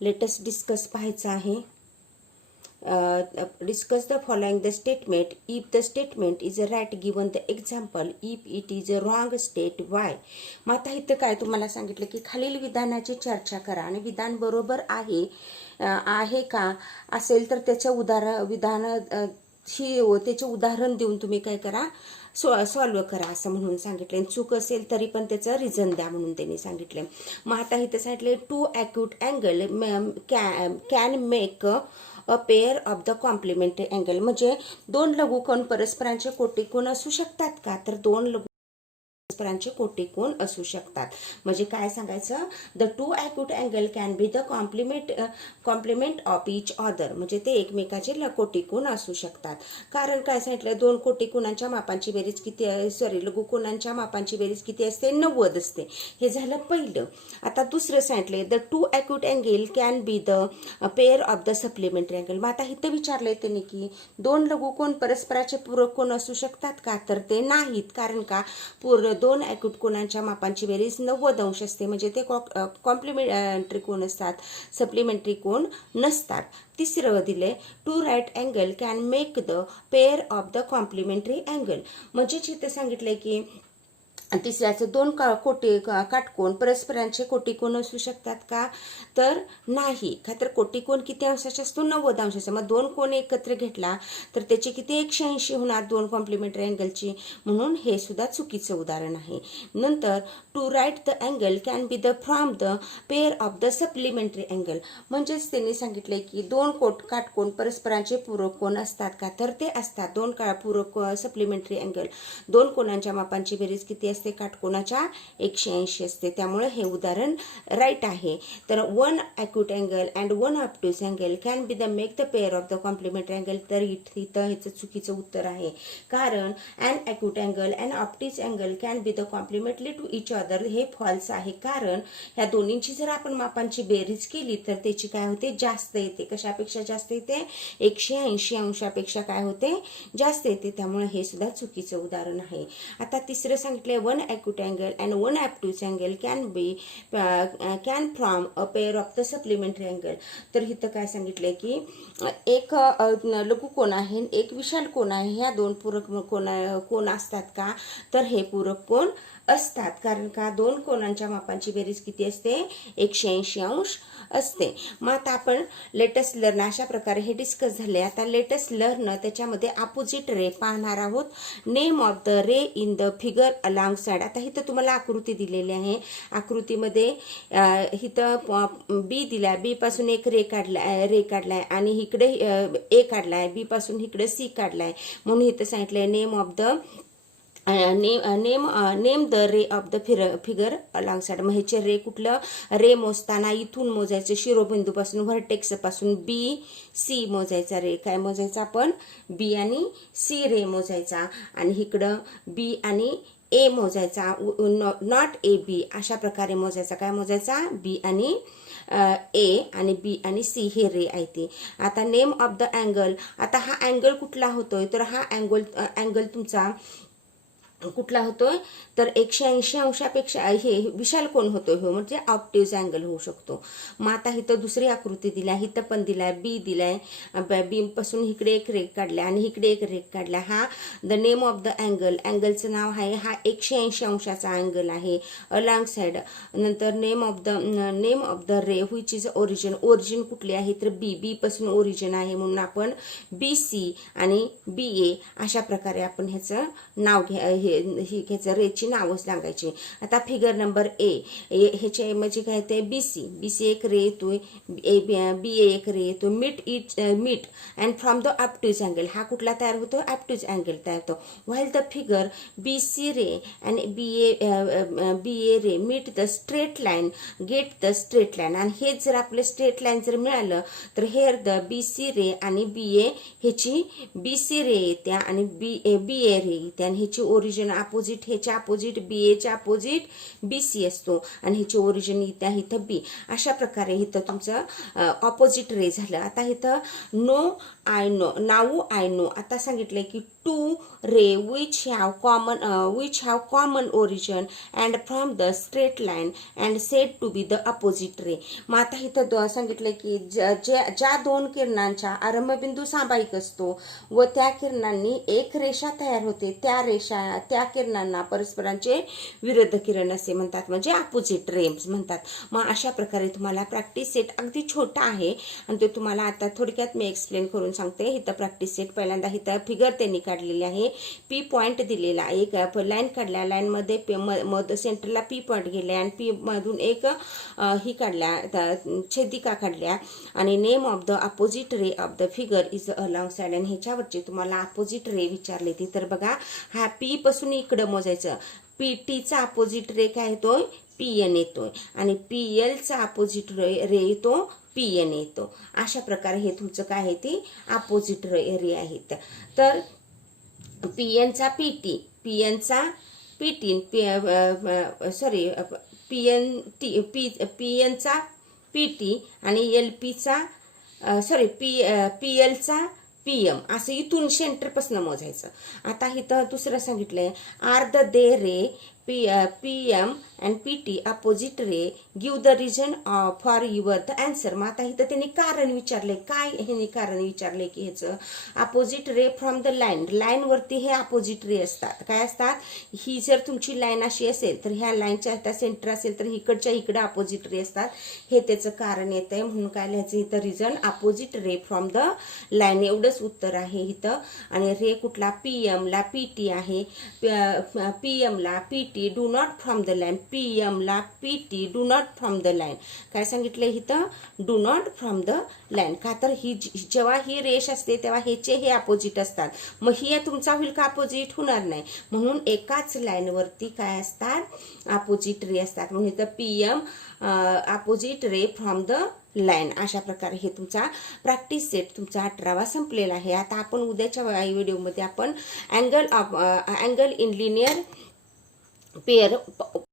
Latest discuss पाहायचं आहे. Discuss the following the statement. If the statement is right, given the example. If it is a wrong, state why. मग आता इथं काय तुम्हाला सांगितलं की खालील विधानाची चर्चा करा आणि विधान बरोबर आहे का असेल तर त्याच्या त्याचे उदाहरण देऊन तुम्ही काय करा, सॉल्व्ह करा असं म्हणून सांगितले. चूक असेल तरी पण त्याचं रिझन द्या म्हणून त्यांनी सांगितले. मग आता इथे सांगितले two acute angle can make a pair of the complementary angle. म्हणजे दोन लघुकोन परस्परांचे कोटीकोन असू शकतात का, तर दोन परस्परांचे कोटीकोन असू शकतात. म्हणजे काय सांगायचं, the two acute angle can be the complement of each other. म्हणजे ते एकमेकाचे कोटीकोन असू शकतात. कारण काय सांगितलं, दोन कोटीकोनांच्या मापांची बेरीज किती, लघुकोनांच्या मापांची बेरीज किती असते, 90 असते. हे झालं पहिलं. आता दुसरं सांगितले the two acute angle can be the pair of the supplementary angle. मग आता इथं विचारलंय त्यांनी की दोन लघुकोन परस्पराचे पूरक कोन असू शकतात का, तर ते नाहीत. कारण का, दोन अॅक्यूट कोनांच्या मापांची बेरीज 90 अंश असते. म्हणजे ते कॉम्प्लिमेंटरी कोन असतात, सप्लिमेंटरी कोन नसतात. तिसरं दिले two right angle can make the pair of the complementary angle. म्हणजे इथे सांगितलंय की तिसऱ्याचं दोन काटकोन परस्परांचे कोटीकोन असू शकतात का, तर नाही. का तर कोटीकोन किती अंशाचा असतो, 90 अंशाचा. मग दोन कोन एकत्र घेतला तर त्याची किती 180 होणार दोन कॉम्प्लिमेंटरी अँगलची. म्हणून हे सुद्धा चुकीचं उदाहरण आहे. नंतर two right the angle can be the from the pair of the supplementary angle. म्हणजेच त्यांनी सांगितले की दोन काटकोन परस्परांचे पूरक कोन असतात का, तर ते असतात. दोन पूरक सप्लिमेंटरी अँगल, दोन कोनांच्या मापांची बेरीज किती असते, काटकोनाच्या 180 असते. त्यामुळे हे उदाहरण राईट आहे. तर one acute angle and one obtuse angle can be the make the pair of the complementary angle. तर इथं ह्याचं चुकीचं उत्तर आहे. कारण and acute angle and obtuse angle can be the complementary to each other. हे फॉल्स आहे. कारण ह्या दोन्हींची जर आपण मापांची बेरीज केली तर त्याची काय होते, जास्त येते. कशापेक्षा जास्त येते, 180 अंशापेक्षा काय होते, जास्त येते. त्यामुळे हे सुद्धा चुकीचं उदाहरण आहे. आता तिसरं सांगितलंय one acute angle and one obtuse angle can from a pair of the supplementary angle. तर इथं काय सांगितलंय की एक लघु कोन आहे, एक विशाल कोन आहे. ह्या दोन पूरक कोन असतात का, तर हे पूरक कोन असतात. कारण का, दोन कोनांच्या मापांची बेरीज किती असते, 180 अंश असते. मग आता आपण लेटेस्ट लर्न अशा प्रकारे हे डिस्कस झाले. आता लेटेस्ट लर्न त्याच्यामध्ये अपोजिट रे पाहणार आहोत. Name of the ray in the figure along side. आता इथं तुम्हाला आकृती दिलेली आहे. आकृतीमध्ये इथं बी दिलाय, बी पासून एक रे काढलाय आणि इकडे ए काढलाय, बी पासून इकडे सी काढलाय. म्हणून इथं सांगितलंय name of the name the ray of the figure along side. मग ह्याचे रे कुठलं, रे मोजताना इथून मोजायचं, शिरोबिंदूपासून व्हर्टेक्स पासून बी सी मोजायचा रे. काय मोजायचा आपण, बी आणि सी रे मोजायचा. आणि इकडं बी आणि ए मोजायचा, नॉट ए बी. अशा प्रकारे मोजायचा. काय मोजायचा, बी आणि ए आणि बी आणि सी हे रे आहे ते. आता नेम ऑफ द अँगल. आता हा अँगल कुठला होतोय, तर हा अँगल तुमचा कुठला होतोय, तर 180 अंशापेक्षा हे विशाल कोन होतोय. हो, म्हणजे ऑब्ट्यूज अँगल होऊ शकतो. मग आता इथं दुसरी आकृती दिलाय, इथं पण दिलाय, बी दिलाय, बी पासून इकडे एक रेख काढलाय आणि इकडे एक रेख काढलाय. हा the name of the angle, अँगलचं नाव आहे. हा 180 अंशाचा अँगल आहे अलॉंग साइड. नंतर name of the ray which is origin कुठली आहे, तर बी पासून ओरिजिन आहे. म्हणून आपण बी सी आणि बी ए अशा प्रकारे आपण ह्याचं नाव घ्यायचं, रेची नावं सांगायची. आता फिगर नंबर ए, ह्याच्या म्हणजे काय ते बी सी एक रे येतोय, बी ए एक रे येतो. Meet and from the obtuse angle. हा कुठला तयार होतो, ऑब्ट्यूज अँगल तयार होतो. While the figure B C ray and B A ray meet the straight line, get the straight line. आणि हे जर आपलं स्ट्रेट लाईन जर मिळालं तर here the B C ray आणि बी ए, ह्याची बी सी रे येते आणि बी ए रे येते. आणि ह्याची ओरिजिन अपोजिट, ह्याच्या अपोजिट बी एच्या अपोजिट बी सी असतो आणि ह्याची ओरिजिन इथं बी. अशा प्रकारे इथं तुमचं ऑपोजिट रे झालं. आता इथं no I know, now I know. आता सांगितलंय की two ray which have common origin and from the straight line and said to be the opposite ray. मग आता इथं सांगितलं की ज्या दोन किरणांच्या आरंभबिंदू सामायिक असतो व त्या किरणांनी एक रेषा तयार होते, त्या किरणांना परस्परांचे विरुद्ध किरण असे म्हणतात, म्हणजे अपोजिट रेम्स म्हणतात. मग अशा प्रकारे तुम्हाला प्रॅक्टिस सेट अगदी छोटा आहे आणि तो तुम्हाला आता थोडक्यात मी एक्सप्लेन करून सांगते. इथं प्रॅक्टिस सेट पहिल्यांदा इथं फिगर त्यांनी काढलेली आहे. पी पॉईंट दिलेला, एक लाईन काढल्या, लाईनमध्ये सेंटरला पी पॉईंट गेले आणि पी मधून एक ही काढल्या, छेदिका काढल्या आणि name of the opposite ray of the figure is along side. आणि ह्याच्यावरची तुम्हाला अपोजिट रे विचारले ती, तर बघा हा पी पासून इकडं मोजायचं. पी टीचा अपोजिट रे काय येतोय, पी एन येतोय आणि पी एलचा अपोजिट रे येतो, पी एन येतो. अशा प्रकारे हे तुमचं काय आहे ती अपोजिट रे आहेत. तर पी एनचा पी टी, पी एनचा P T, sorry P N T P एनचा पी टी आणि एल पीचा सॉरी पी एलचा पी एम, असं इथून सेंटरपासून मोजायचं. आता इथं दुसरं सांगितलंय, are the they ray P M and P T opposite ray give the reason for your the answer. मग आता इथं त्यांनी कारण विचारले, काय हे कारण विचारले की ह्याचं अपोजिट रे फ्रॉम द लाईनवरती हे अपोजिट रे असतात. काय असतात, ही जर तुमची लाईन अशी असेल तर ह्या लाईनच्या आता सेंटर असेल तर इकडच्या इकडे अपोजिट रे असतात. हे त्याचं कारण येत आहे, म्हणून काय लिहायचं इथं reason opposite ray from the line, एवढंच उत्तर आहे इथं. आणि रे कुठला, पी एमला पी टी आहे, पी एमला P T do not from the line, P एमला P T do not from the line. काय सांगितलंय इथं, do not from the line. का तर ही जेव्हा ही रेष असते तेव्हा ह्याचे हे अपोजिट असतात, मग ही तुमचा होईल का, अपोजिट होणार नाही. म्हणून एकाच लाईनवरती काय असतात, अपोजिट रे असतात. म्हणून इथं P M opposite ray from the line. अशा प्रकारे हे तुमचा प्रॅक्टिस सेट तुमचा 18वा संपलेला आहे. आता आपण उद्याच्या व्हिडिओमध्ये आपण अँगल इन लिनियर पेअर